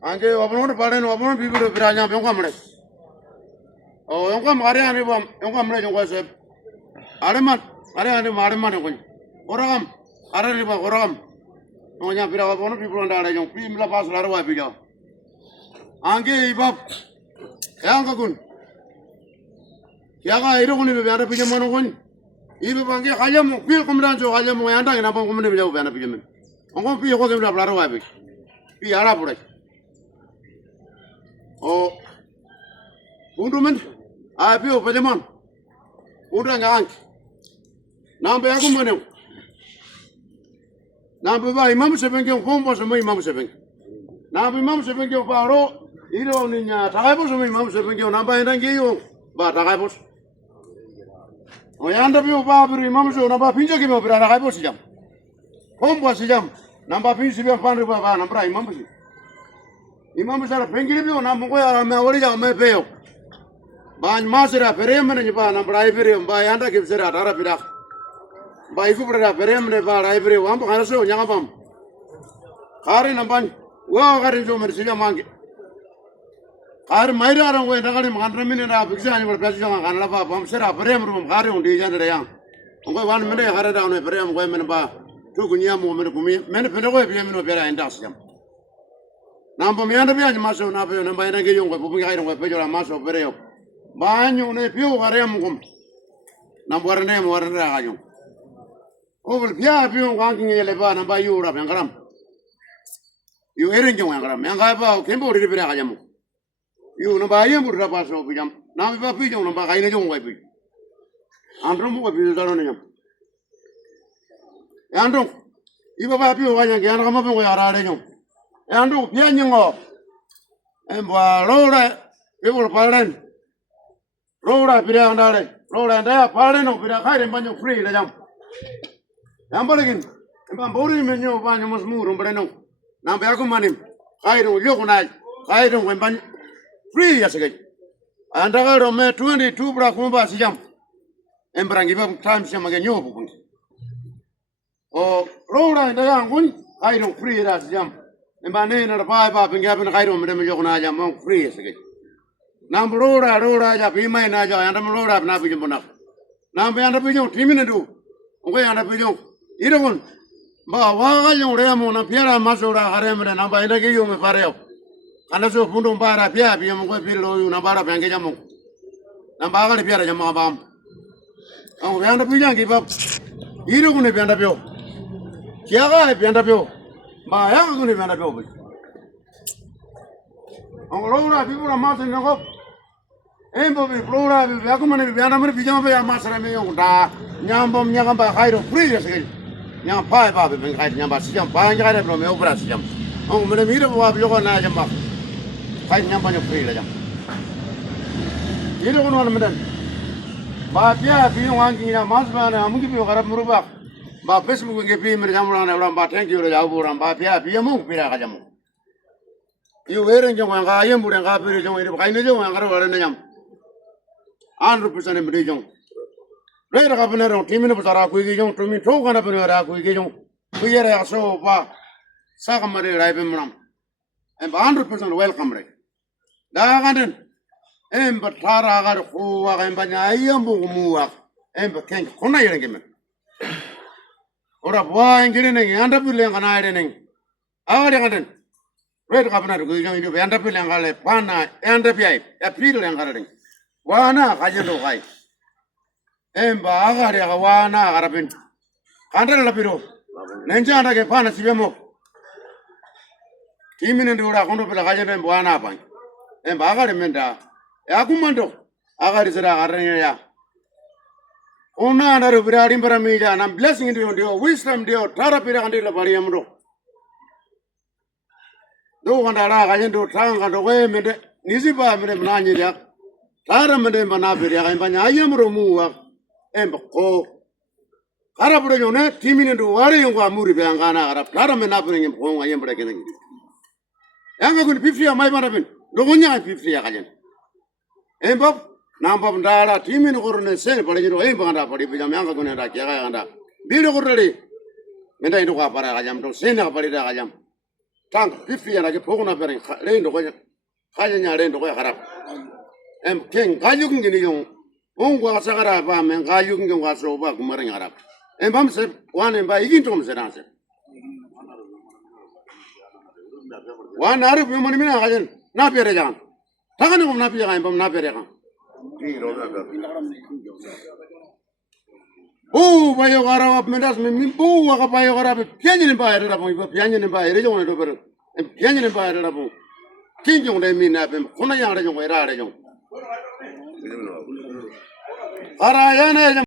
Anche opponente pare no opponente people biranya pion kamre. Oh yon kam are ane bam yon kamre yon kwase. Are ane mane kon. Oragam are ni ba oragam. Onya pira opponente people ndare yon pi mila pas laro wa bija. Anche ibab yang kakun. Yaga iro kuni be are pija mano kon. Ibu bangke kajamu pil kumran jo kajamu yanda ina bang kumne bija be ana pija men. Ongko pi ko ke laro wa bi. Pi ara pura. Oh, untuk men, apa yang pajaman, udah nggak, nampak aku mana, nampak apa imam sebenarnya kompas sama imam sebenarnya, nampak imam sebenarnya paro, itu ninya, tak apa sama imam sebenarnya, nampak yang kiri, bah tak apa, oh yang tapi apa beri imam sebenarnya, nampak pinjau kita beri tak apa sejam, kompas sejam, nampak pinjau sebenarnya pan ribu apa, nampak imam sebenarnya. Imam besar pengkiri pun nama kau ya, मैं वही जाऊँ मैं पे हो, बांझ मासरा पेरेम में नहीं पाना पढ़ाई पेरेम, बाई अंडा किप्सरा तारा पिरा, बाई को पढ़ा पेरेम में पढ़ाई पेरेम, वहाँ पर खाना से हो जाएगा पम, खारे नंबर, वो खारे जो मेरे सिला मांगे, खारे मायरे आ रहा हूँ, इधर खाली मांडर में नहीं रहा, फिक्स आने पर पैसे जाऊँगा खाना लगा, पम सेरा पेरेम रूम खारे हूँ डीजन रहे हैं, उनको वन में खारे डाउन है पेरेम कोई मैंने बा, तो कुनिया मुँह में घूमी, मैंने फिर कोई भी मैंने पेरा इंडा सिलम Nampak mian tapi aja masuk nampak nampak yang kejung kau bukan kaya kau pejuang masuk bereu banyak ni piu karya mungkin nampak warna kajung oh berpiah piu kangking yang lebar nampak yu orang yang karam yu erenjong yang karam yang kaya apa kempo di depan kajamu yu nampak ayam berapa pasal pijam nampak pijam nampak kaya jong kau pijam androm kau pijam jalan ni jam androm ibu bapa piu kaya yang kamu piu kaya arah jong Andu pianyingo, emba roda, people paren, roda pira andare, roda andare paren no pira kaya banyak free dah jam. Nampak lagi, emba bori menyo banyak masmur umbreno, nampak aku manim, kaya no liok naik, kaya no banyak free ya sekali. Andare rome 22 berak kumba sejam, embarang iba time siapa genyo pun. Oh roda andare angkun, kaya no free dah sejam. Emang ni nak apa apa pengapian kairu mereka menjauh aja mau free sekali. Nam roda aja, pimai aja, yang nam roda apa pijam pun nak. Nam yang nam pijam, timin itu, okey yang nam pijam, itu pun, bawa yang orang mau nam piara masuk orang hari mereka nam bayar lagi yang mereka. Karena so pun para piara piara mungkin piara nam para piara jamu, nam bawa piara jamu abam. Ang yang nam pijam kita, itu pun piara piara, siapa piara piara? Bayang aku ni mana kau? Orang orang people ramai ni kau. Embo people orang aku mana biar nama bijak apa yang masalah ni yang dah nyambam nyambam bahaya tu free je sekali. Nyambam apa bahaya nyambam sejam bahaya jadi belum eu beras sejam. Orang mana mira buat juga nak nyambam. Bahaya nyambam yang free aja. Ini konon mana? Bahaya biar orang kini masalah ni mungkin biar kerap merubah. Ba Facebook ke pi mer jamula na orang ba thank you ra orang ba pia pia mu pira ka jamu yu weren jong nga ayam budan ka pira jong iri kai ne jong nga ra wala nyam 100% mer jong re ra ka pene ro timin bu sara ku gi jong tumi tho ka na pene ra ku gi jong ku ye ra so ba sa ka mare ra be mram and 100% welcome re da ka den em ba thara ga ko wa ga ba nya ayam bu mu wa em ba ken ko na yeren ke men Orang buah yang kiri ni, anda pilih yang kana ada ni. Awak yang ada, red kapna tu, kau jangan itu, anda pilih yang kale, pana, anda pilih, ya pilih yang kale ni. Wana kajian tu kai. Emba agak dia wana karapin. Anda la piru, nenci anda ke pana sibemo. Kimi ni orang kono pilih kajian tu wana apa? Emba agak dia menda. Aku mandu, agak dia sedang arahnya ya. Ona ada berada di meja, nam blessing dia, wisdom dia, cara pira kan dia lebari amro. Do kan ada kajian do, tang kan do, mende, nisi pa mende menanya dia, cara mende mana pira kan banyak ayam romuak, bako. Cara pira jone, timin itu wari yang gua muri beangkana, cara mende pira yang pong ayam pira kene. Yang aku ni pipia mai mana pun, dogonya pipia kajian. Bak. Nampak benda timin korun sen pada jero bangda pada pijam yang aku ni ada kaya anda. Bila korun Menda itu kapara kajam tu, sena kapara kajam. Tang pipi yang lagi pokok nak beri, lain tu kaya, kaya lain tu kaya harap. Keng kayu kini yung, gua sakara apa, men kayu kini gua soba kemarin harap. Bam se, wan ba igin tu se nase. Wan harap yang mana mina kajen, na pere jangan. Tangan yang na pere jangan, bam na pere kan. Bayo garap mendas min waka bayo garap pianyi ni bayar rapo pianyi ni bayar jong do ber pianyi ni bayar rapo kin jong de min na pem khona yang de jong era de jong ara ya ne